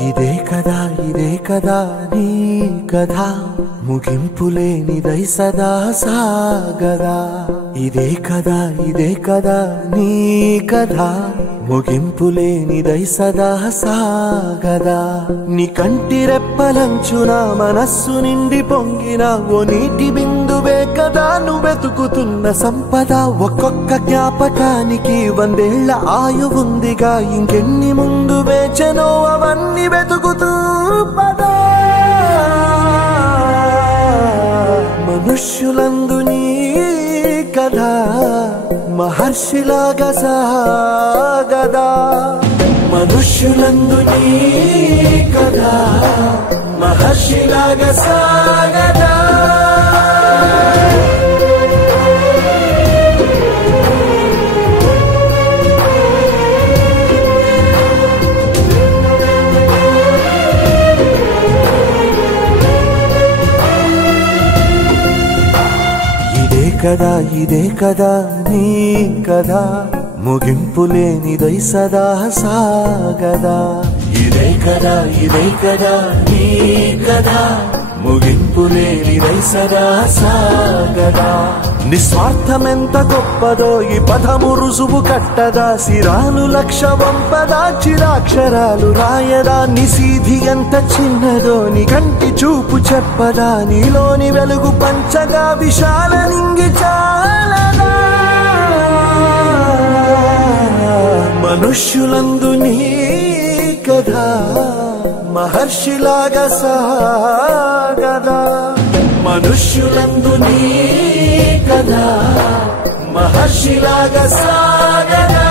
ఇదే కదా నీ కథ ముగింపులేనిదై సదా సాగదా ఇదే కదా నీ కథ ముగింపులేనిదై సదా సాగదా నీ కంటి రెప్పలంచున మనస్సు నిండి పొంగిన ఓ నీటి బిందువే కదా నువ్వెతుకుతున్న సంపద ఒక్కొక్క జ్ఞాపకానికి 100 ఏళ్ల ఆయువుందిగా ఇంకెన్ని ముందు వేచనో అవన్నీ వెతుకుతూ పదా మనుష్యులందు నీ కథ మహర్షిలాగా సాగదా మనుష్యులందు నీ కథ మహర్షిలాగా సాగదా ఇదే కదా నీ కథ ముగింపులేనిదై సదా సాగదా ఇదే కదా నీ కథ ముగింపులేనిదై సదా సాగదా నిస్వార్థమెంత గొప్పదో ఈ పదము రుజువు కట్టదా సిరాలు లక్ష వంపదా చిరాక్షరాలు రాయదా నిసీధి ఎంత చిన్నదో నీ కంటి చూపు చెప్పదా నీలోని వెలుగు పంచగా విశాల నింగి చాలదా మనుష్యులందు నీ కథ మహర్షిలాగా సాగదా మనుష్యులందు నీ కథ మహర్షిలాగా సాగదా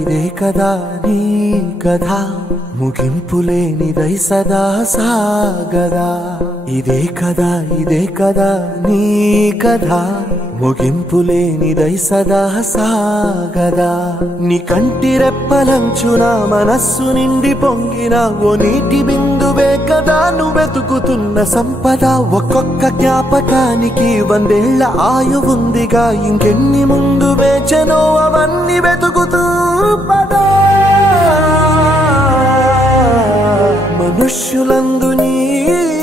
ఇదే కదా నీ కథ ముగింపులేనిదై సదా సాగదా ఇదే కదా నీ కథ ముగింపులేనిదై సదా సాగదా నీ కంటి రెప్పలంచున మనస్సు నిండి పొంగిన ఓ నీటి బిందువే కదా నువ్వెతుకుతున్న సంపద ఒక్కొక్క జ్ఞాపకానికి 100 ఏళ్ల ఆయువుందిగా ఇంకెన్ని ముందు వేచనో అవన్నీ వెతుకుతూ పదా మనుష్యులందు నీ